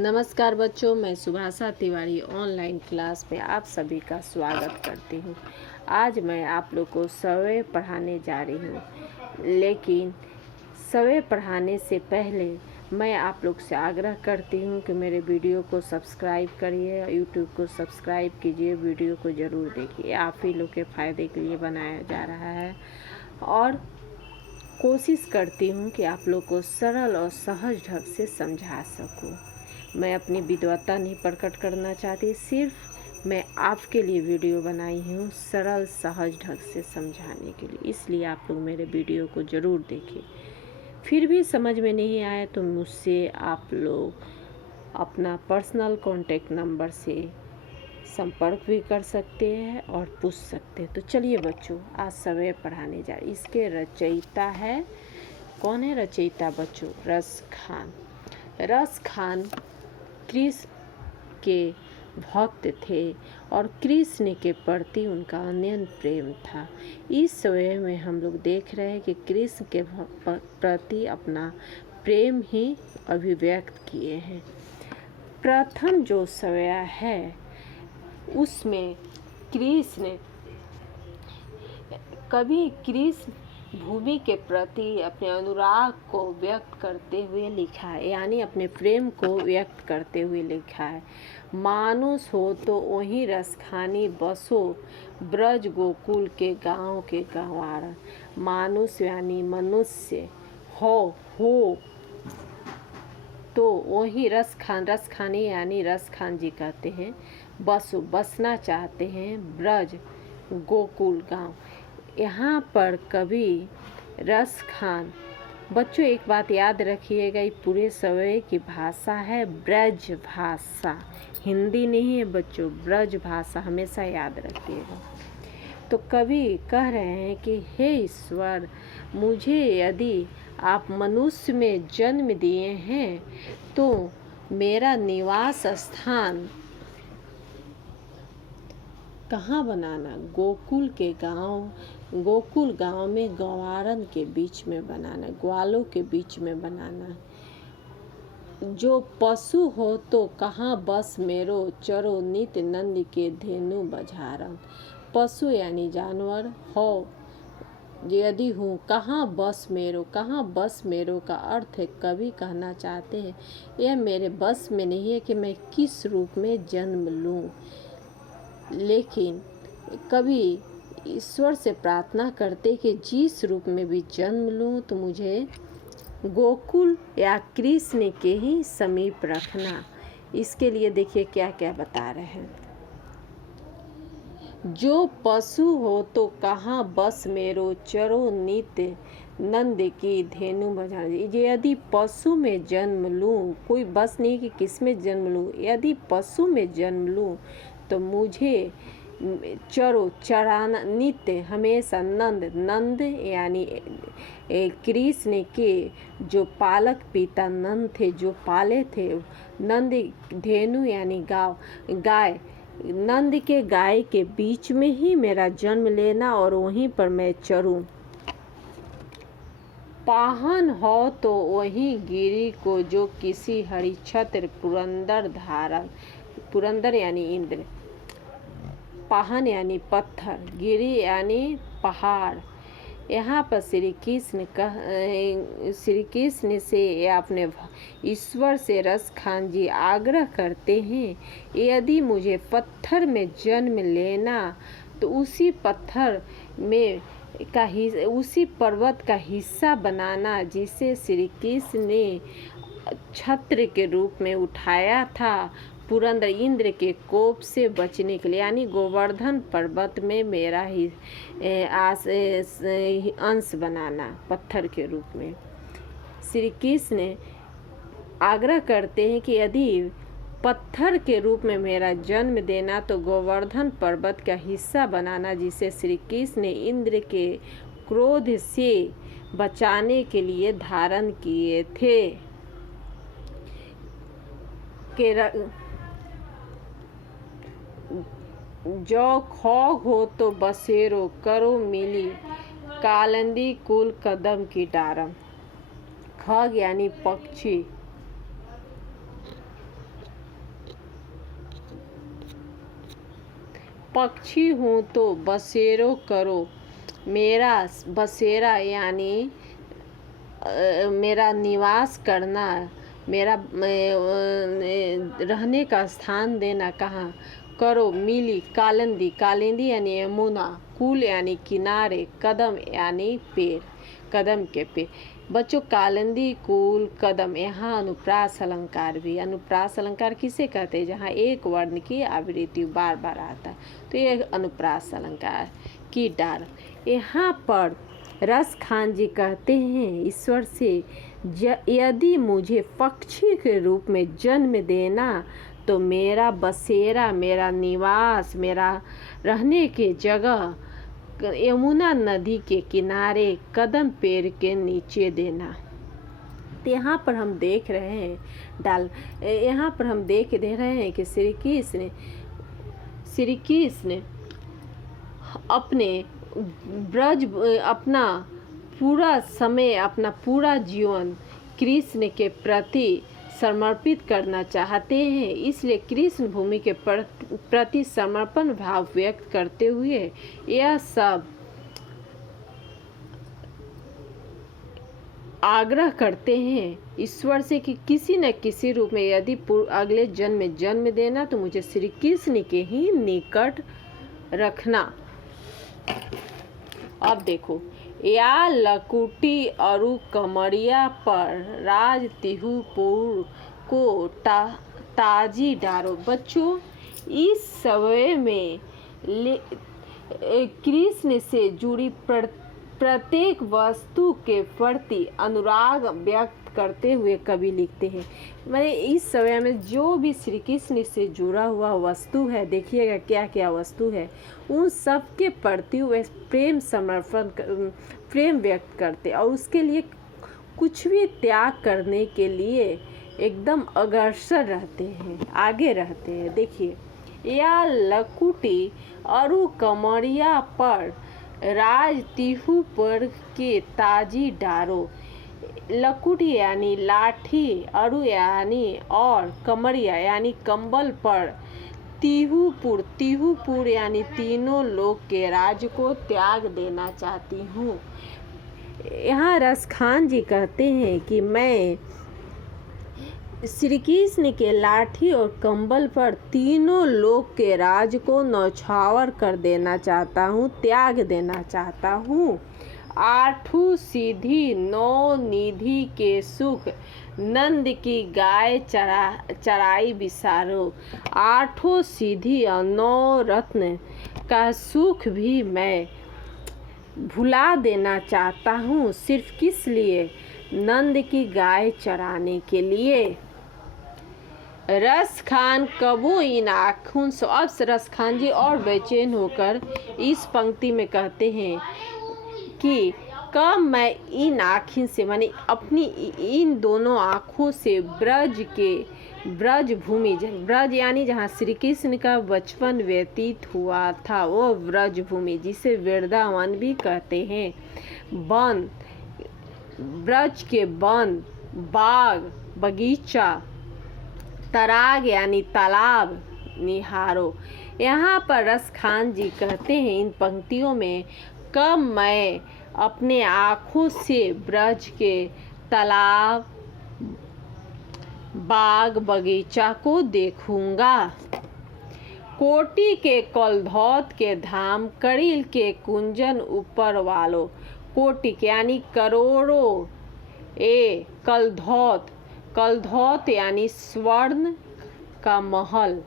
नमस्कार बच्चों, मैं सुभाषा तिवारी ऑनलाइन क्लास में आप सभी का स्वागत करती हूँ। आज मैं आप लोग को सवय पढ़ाने जा रही हूँ, लेकिन सवय पढ़ाने से पहले मैं आप लोग से आग्रह करती हूँ कि मेरे वीडियो को सब्सक्राइब करिए, यूट्यूब को सब्सक्राइब कीजिए, वीडियो को ज़रूर देखिए। आप ही लोग के फ़ायदे के लिए बनाया जा रहा है और कोशिश करती हूँ कि आप लोग को सरल और सहज ढंग से समझा सकूँ। मैं अपनी विद्वता नहीं प्रकट करना चाहती, सिर्फ मैं आपके लिए वीडियो बनाई हूँ सरल सहज ढंग से समझाने के लिए। इसलिए आप लोग मेरे वीडियो को ज़रूर देखें। फिर भी समझ में नहीं आए तो मुझसे आप लोग अपना पर्सनल कॉन्टैक्ट नंबर से संपर्क भी कर सकते हैं और पूछ सकते हैं। तो चलिए बच्चों, आज सवय पढ़ाने जा रहे। इसके रचयिता है, कौन है रचयिता बच्चों? रस खान। रस खान कृष्ण के भक्त थे और कृष्ण के प्रति उनका अनन्य प्रेम था। इस सवय में हम लोग देख रहे हैं कि कृष्ण के प्रति अपना प्रेम ही अभिव्यक्त किए हैं। प्रथम जो सवय है उसमें कृष्ण भूमि के प्रति अपने अनुराग को व्यक्त करते हुए लिखा है, यानी अपने प्रेम को व्यक्त करते हुए लिखा है। मानुष हो तो वहीं रसखानी बसो, ब्रज गोकुल के गांव के गंवारा। मानुष यानी मनुष्य, हो तो वही रसखानी यानी रसखान जी कहते हैं। बसो बसना चाहते हैं, ब्रज गोकुल गांव। यहाँ पर कवि रस खान, बच्चों एक बात याद रखिएगा, ये पूरे सवय की भाषा है ब्रज भाषा, हिंदी नहीं है बच्चों, ब्रज भाषा हमेशा याद रखिएगा। तो कवि कह रहे हैं कि हे ईश्वर, मुझे यदि आप मनुष्य में जन्म दिए हैं तो मेरा निवास स्थान कहाँ बनाना? गोकुल गांव में गंवारन के बीच में बनाना, ग्वालों के बीच में बनाना। जो पशु हो तो कहाँ बस मेरो, चरो नित नंद के धेनु बझारन। पशु यानी जानवर हो यदि हूँ, कहाँ बस मेरो का अर्थ है, कवि कहना चाहते हैं यह मेरे बस में नहीं है कि मैं किस रूप में जन्म लूँ, लेकिन कभी ईश्वर से प्रार्थना करते कि जिस रूप में भी जन्म लूँ तो मुझे गोकुल या कृष्ण के ही समीप रखना। इसके लिए देखिए क्या क्या बता रहे हैं। जो पशु हो तो कहाँ बस मेरो, चरो नित्य नंद की धेनु बजा। यदि पशु में जन्म लूँ, कोई बस नहीं कि किस में जन्म लूँ, यदि पशु में जन्म लूँ तो मुझे चरो चराना, नित्य हमेशा नंद यानी कृष्ण के जो पालक पिता नंद थे, जो पाले थे, नंद धेनु यानी गाय, नंद के गाय के बीच में ही मेरा जन्म लेना और वहीं पर मैं चरूं। पाहन हो तो वहीं गिरी को जो किसी हरिछत्र पुरंदर धारण। पुरंदर यानी इंद्र, पाहन यानी पत्थर, गिरी यानी पहाड़। यहाँ पर श्री कृष्ण से या अपने ईश्वर से रस खान जी आग्रह करते हैं, यदि मुझे पत्थर में जन्म लेना तो उसी पत्थर में उसी पर्वत का हिस्सा बनाना जिसे श्री कृष्ण ने छत्र के रूप में उठाया था पुरंदर इंद्र के कोप से बचने के लिए, यानी गोवर्धन पर्वत में मेरा ही अंश बनाना पत्थर के रूप में। श्री कृष्ण आग्रह करते हैं कि यदि पत्थर के रूप में मेरा जन्म देना तो गोवर्धन पर्वत का हिस्सा बनाना जिसे श्री कृष्ण ने इंद्र के क्रोध से बचाने के लिए धारण किए थे। जो खो हो तो बसेरो, करो मिली कालंदी कुल कदम की डारम। खग यानी पक्षी, पक्षी हूँ तो बसेरो करो, मेरा बसेरा यानी मेरा निवास करना, मेरा रहने का स्थान देना कहाँ करो। मिली कालिंदी, कालिंदी यानी यमुना, कुल यानी किनारे, कदम यानी पेड़, कदम के पेड़। बच्चों कालिंदी, कुल, कदम, यहाँ अनुप्रास अलंकार भी। अनुप्रास अलंकार किसे कहते हैं? जहाँ एक वर्ण की आवृत्ति बार बार आता है, तो ये अनुप्रास अलंकार की डार। यहाँ पर रस खान जी कहते हैं ईश्वर से, यदि मुझे पक्षी के रूप में जन्म देना तो मेरा बसेरा, मेरा निवास, मेरा रहने की जगह यमुना नदी के किनारे कदम पेड़ के नीचे देना। तो यहाँ पर हम देख रहे हैं यहाँ पर हम देख दे रहे हैं कि श्री कृष्ण अपने ब्रज, अपना पूरा समय, अपना पूरा जीवन कृष्ण के प्रति समर्पित करना चाहते हैं। इसलिए कृष्ण भूमि के प्रति समर्पण भाव व्यक्त करते हुए यह सब आग्रह करते हैं ईश्वर से कि किसी न किसी रूप में यदि अगले जन्म में जन्म देना तो मुझे श्री कृष्ण के ही निकट रखना। अब देखो, या लकुटी अरु कमरिया पर राज तिहुपुर को ताजी डारो। बच्चों इस समय में कृष्ण से जुड़ी प्रत्येक वस्तु के प्रति अनुराग व्यक्त करते हुए कवि लिखते हैं। मैंने इस समय में जो भी श्री कृष्ण से जुड़ा हुआ वस्तु है, देखिएगा क्या क्या वस्तु है, उन सब के प्रति वे प्रेम समर्पण, प्रेम व्यक्त करते और उसके लिए कुछ भी त्याग करने के लिए एकदम अग्रसर रहते हैं, आगे रहते हैं। देखिए, या लकुटी अरु कमरिया पर राज तिहु पर के ताजी डारो। लकुटी यानी लाठी, अरु यानी और, कमरिया यानी कंबल पर, तिहुपुर, तिहुपुर यानी तीनों लोक के राज को त्याग देना चाहती हूँ। यहाँ रसखान जी कहते हैं कि मैं श्री कृष्ण के लाठी और कंबल पर तीनों लोक के राज को नौछावर कर देना चाहता हूँ, त्याग देना चाहता हूँ। आठू सीधी नौ निधि के सुख, नंद की गाय चराई बिसारो। आठों सीधी और नौ रत्न का सुख भी मैं भुला देना चाहता हूँ। सिर्फ किस लिए? नंद की गाय चराने के लिए। रस खान कबो इन आँखों से, अब रस खान जी और बेचैन होकर इस पंक्ति में कहते हैं कि कब मैं इन आँखों से, माने अपनी इन दोनों आँखों से ब्रज भूमि, ब्रज यानी जहाँ श्री कृष्ण का बचपन व्यतीत हुआ था, वो ब्रज भूमि जिसे वृंदावन भी कहते हैं, वन, ब्रज के वन, बाग बगीचा, तराग यानी तालाब निहारो। यहाँ पर रस खान जी कहते हैं इन पंक्तियों में, कब मैं अपने आँखों से ब्रज के तालाब, बाग बगीचा को देखूंगा। कोटि के कलधौत के धाम, करील के कुंजन ऊपर वालो। कोटि यानी करोड़ों, कलधौत, कलधौत यानी स्वर्ण का महल,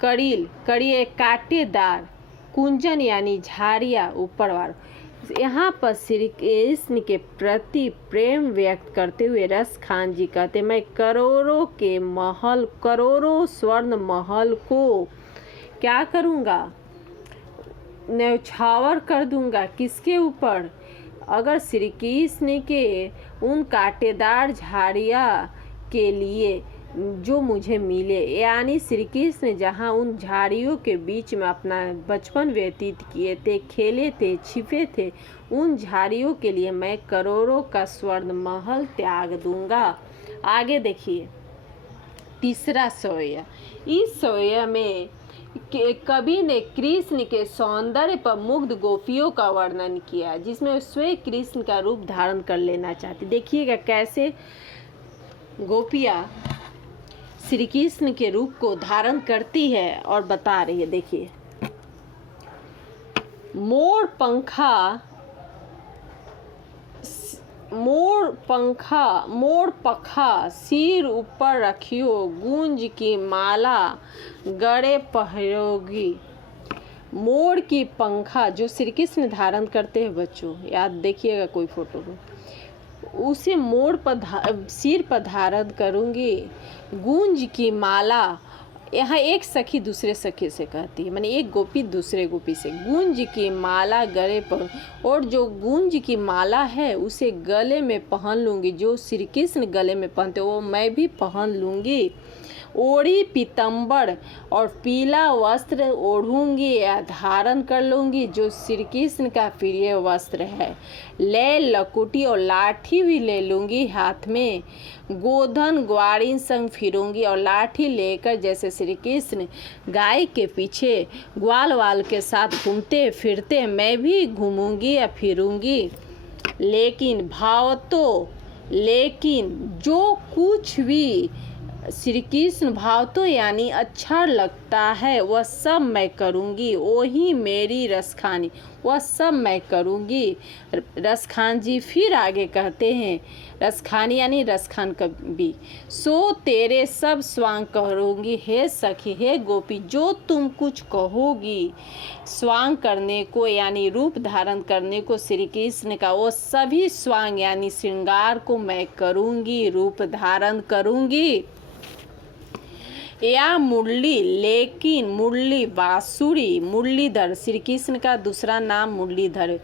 करील, कड़ी कांटेदार, कुंजन यानी झाड़ियाँ ऊपर वाला। यहाँ पर श्री कृष्ण के प्रति प्रेम व्यक्त करते हुए रस खान जी कहते, मैं करोड़ों के महल, करोड़ों स्वर्ण महल को क्या करूँगा? न्यौछावर कर दूंगा। किसके ऊपर? अगर श्री कृष्ण के उन कांटेदार झाड़ियाँ के लिए जो मुझे मिले, यानी श्री कृष्ण जहाँ उन झाड़ियों के बीच में अपना बचपन व्यतीत किए थे, खेले थे, छिपे थे, उन झाड़ियों के लिए मैं करोड़ों का स्वर्ण महल त्याग दूंगा। आगे देखिए तीसरा सवैया। इस सवैया में कवि ने कृष्ण के सौंदर्य पर मुग्ध गोपियों का वर्णन किया, जिसमें स्वयं कृष्ण का रूप धारण कर लेना चाहती। देखिएगा कैसे गोपियाँ श्री कृष्ण के रूप को धारण करती है और बता रही है। देखिए, मोर पखा सिर ऊपर रखियो, गूंज की माला गले पहरोगी। मोर की पंखा जो श्री कृष्ण धारण करते हैं बच्चों, याद देखिएगा कोई फोटो में, उसे मोर पर सिर पर धारण करूंगी। गूंज की माला, यहाँ एक सखी दूसरे सखी से कहती है, माने एक गोपी दूसरे गोपी से, गूंज की माला गले पर, और जो गूंज की माला है उसे गले में पहन लूँगी। जो श्री कृष्ण गले में पहनते वो मैं भी पहन लूँगी। ओढ़ी पीतम्बर, और पीला वस्त्र ओढ़ूंगी या धारण कर लूँगी, जो श्री कृष्ण का प्रिय वस्त्र है। ले लकुटी, और लाठी भी ले लूँगी हाथ में। गोधन ग्वारिन संग फिरूंगी, और लाठी लेकर जैसे श्री कृष्ण गाय के पीछे ग्वाल वाल के साथ घूमते फिरते मैं भी घूमूंगी या फिरूंगी। लेकिन जो कुछ भी श्री कृष्ण भाव तो यानी अच्छा लगता है वह सब मैं करूँगी। वही मेरी रसखानी, वह सब मैं करूँगी। रसखान जी फिर आगे कहते हैं, रसखानी यानी रसखान कवि, सो तेरे सब स्वांग करूँगी। हे सखी, हे गोपी, जो तुम कुछ कहोगी स्वांग करने को यानी रूप धारण करने को श्री कृष्ण का, वो सभी स्वांग यानी श्रृंगार को मैं करूँगी, रूप धारण करूँगी। या मुरली, लेकिन मुरली बांसुरी, मुरलीधर, श्री कृष्ण का दूसरा नाम मुरलीधर,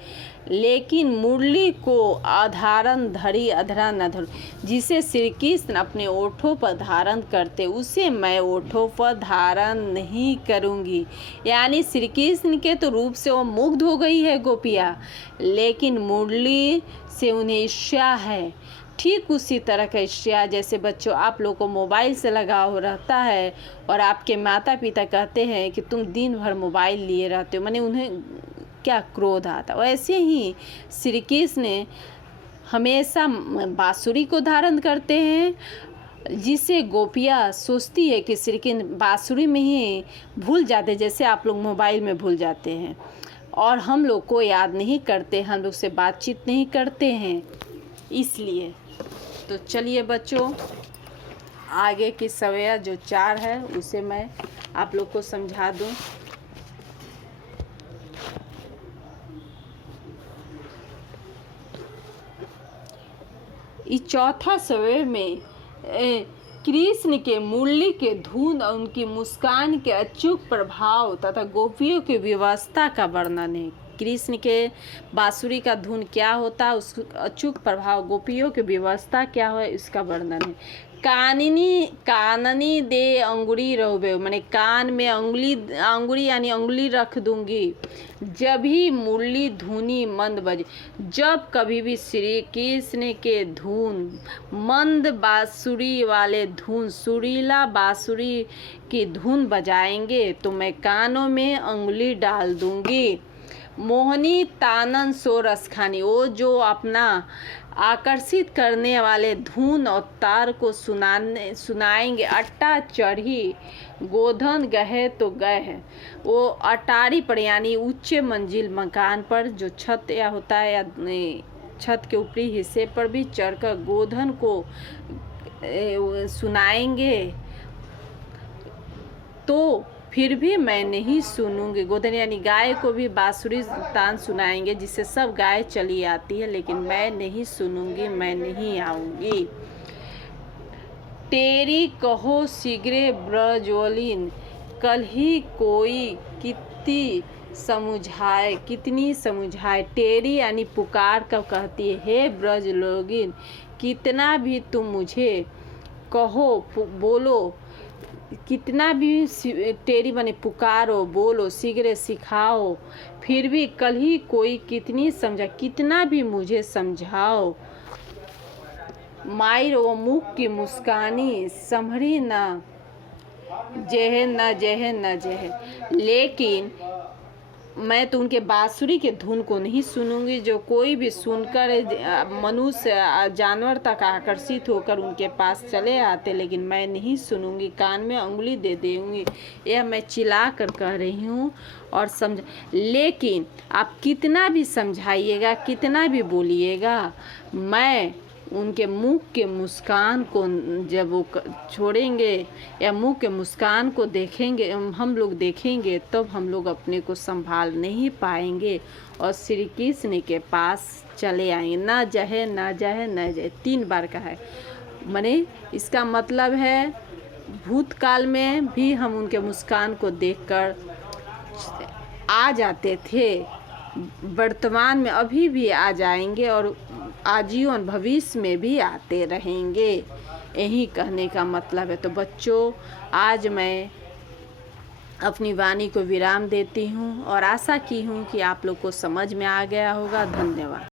लेकिन मुरली को अधारण धरी अधरा न धरू, जिसे श्री कृष्ण अपने ओठों पर धारण करते उसे मैं ओठों पर धारण नहीं करूँगी। यानी श्री कृष्ण के तो रूप से वो मुग्ध हो गई है गोपियाँ, लेकिन मुरली से उन्हें ईर्ष्या है। ठीक उसी तरह का ईर्ष्या जैसे बच्चों आप लोग को मोबाइल से लगाव रहता है और आपके माता पिता कहते हैं कि तुम दिन भर मोबाइल लिए रहते हो, माने उन्हें क्या क्रोध आता। वैसे ही श्री कृष्ण हमेशा बांसुरी को धारण करते हैं, जिसे गोपियाँ सोचती है कि श्री कृष्ण बांसुरी में ही भूल जाते, जैसे आप लोग मोबाइल में भूल जाते हैं और हम लोग को याद नहीं करते, हम लोग से बातचीत नहीं करते हैं इसलिए। तो चलिए बच्चों, आगे की सवैया जो 4 है उसे मैं आप लोग को समझा दूं। इस चौथा सवैया में कृष्ण के मुरली के धुन और उनकी मुस्कान के अचूक प्रभाव तथा गोपियों की व्यवस्था का वर्णन है। कृष्ण के बांसुरी का धुन क्या होता है, उस अचूक प्रभाव, गोपियों की व्यवस्था क्या है, इसका वर्णन है। काननी दे अंगुरी रहोबे, माने कान में अंगुरी यानी अंगुली रख दूंगी। जब ही मुरली धुनी मंद बजे, जब कभी भी श्री कृष्ण के धुन मंद बांसुरी वाले धुन, सुरीला बांसुरी की धुन बजाएंगे तो मैं कानों में अंगुली डाल दूंगी। मोहनी तानन सो रसखानी, वो जो अपना आकर्षित करने वाले धुन और तार को सुनाएंगे। अट्टा चढ़ी गोधन गहे तो गए, वो अटारी पर यानी ऊंचे मंजिल मकान पर जो छत या होता है या छत के ऊपरी हिस्से पर भी चढ़कर गोधन को सुनाएंगे तो फिर भी मैं नहीं सुनूंगी। गोधन यानी गाय को भी बांसुरी तान सुनाएंगे जिससे सब गाय चली आती है, लेकिन मैं नहीं सुनूंगी, मैं नहीं आऊंगी। तेरी कहो शीघ्रे ब्रजवलिन, कल ही कोई कितनी समझाए। टेरी यानी पुकार कर कहती है, हे ब्रज लोगिन, कितना भी तुम मुझे कहो बोलो, कितना भी टेरी बने पुकारो बोलो, शीघ्र सिखाओ, फिर भी कल ही कोई कितनी समझा, कितना भी मुझे समझाओ। मायर वो मुख की मुस्कानी संभरी ना जय है न जय है न जय है। लेकिन मैं तो उनके बांसुरी के धुन को नहीं सुनूंगी, जो कोई भी सुनकर मनुष्य जानवर तक आकर्षित होकर उनके पास चले आते, लेकिन मैं नहीं सुनूंगी, कान में उंगली दे दूंगी। यह मैं चिल्ला कर कह रही हूँ और समझ। लेकिन आप कितना भी समझाइएगा, कितना भी बोलिएगा, मैं उनके मुंह के मुस्कान को जब वो छोड़ेंगे या मुंह के मुस्कान को देखेंगे, हम लोग देखेंगे, तब हम लोग अपने को संभाल नहीं पाएंगे और श्री कृष्ण के पास चले आएंगे। ना जहे ना जहे न जहे 3 बार का है। माने इसका मतलब है भूतकाल में भी हम उनके मुस्कान को देखकर आ जाते थे, वर्तमान में अभी भी आ जाएंगे और आजीवन भविष्य में भी आते रहेंगे। यही कहने का मतलब है। तो बच्चों, आज मैं अपनी वाणी को विराम देती हूँ और आशा की हूँ कि आप लोग को समझ में आ गया होगा। धन्यवाद।